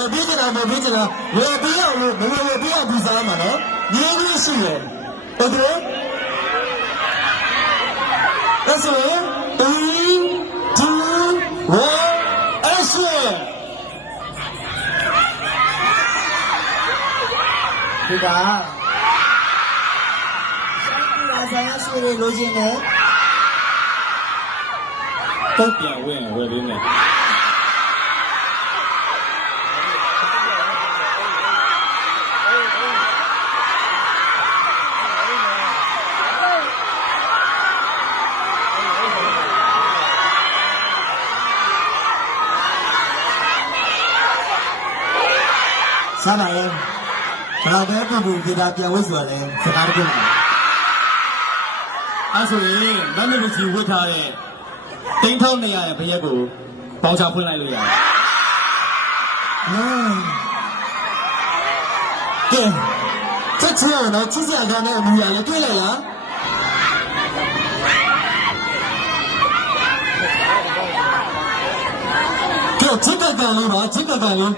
ဝယ်ပေးကြတာမပေးကြတာဝယ်ပေးအောင်လို့မဝယ်ပေးအောင်ပြီးစားမှာနော်ရင်းနှီးရှိတယ်ဟုတ်တယ်အဲ့ဆိုရင် 3 2 1 action ဒီကဆိုင်ရရှိရလို့ချင်းနဲ့都点问我的呢。စားပါရဲ့ဘာပဲပုံပုံဒီတာပြန်ဝတ်ဆိုရတယ်စကားတခုအဲ့ဆိုရင်မန္တလေးကြီးဝတ်ထားတဲ့3200ရဲ့ဘရက်ကိုပေါင်ချဖွင့်လိုက်လို့ရတယ်ကဲချက်ချင်အောင်တော့ချစ်စရာကောင်းတဲ့အမူအရာလည်းတွေ့လိုက်လားကဲချစ်တဲ့ကောင်လေးပါချစ်တဲ့ကောင်လေး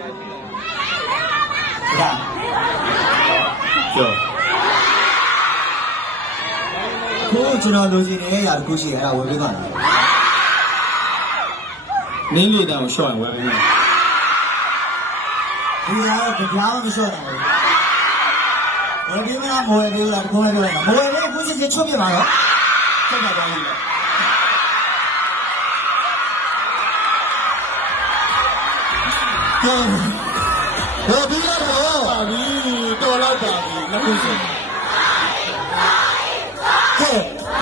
ကျော်ကိုကျွန်တော်လိုချင်နေတဲ့ຢာတခုရှိတယ်အဲ့ဒါဝယ်ပေးပါလားနင်းလေးတောင်ရှော့ရင်ဝယ်ပေးမယ်ဒီကတော့ကြားမလျှော့နိုင်ဘူးဝယ်ပေးမလားမဝယ်ပေးဘူးလားတခုလည်းပြောလိုက်ပါမဝယ်ပေးဘူးစစ်စစ်ချုပ်ပြပါတော့ချုပ်ပါတော့လို့ဝယ်ပေးလိုက်တော့ပါပြီတော်တော့ပါပြီလက်ခုစကဲဲ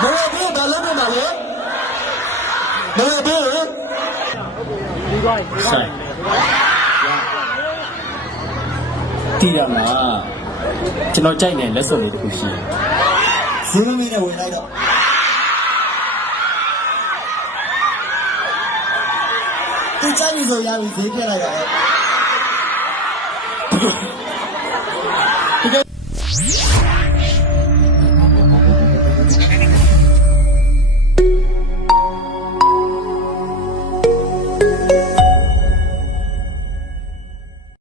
မဝယ်ပေးဘာလုပ်နေပါလဲမဝယ်ပေးဆိုင်တီးရမှာကျွန်တော်ကြိုက်နေလက်စုံလေးတစ်ခုရှိတယ်ဈေးမင်းနဲ့ဝင်လိုက်တော့သူကြိုက်နေဆိုရပြီဈေးပြလိုက်တော့ဒီက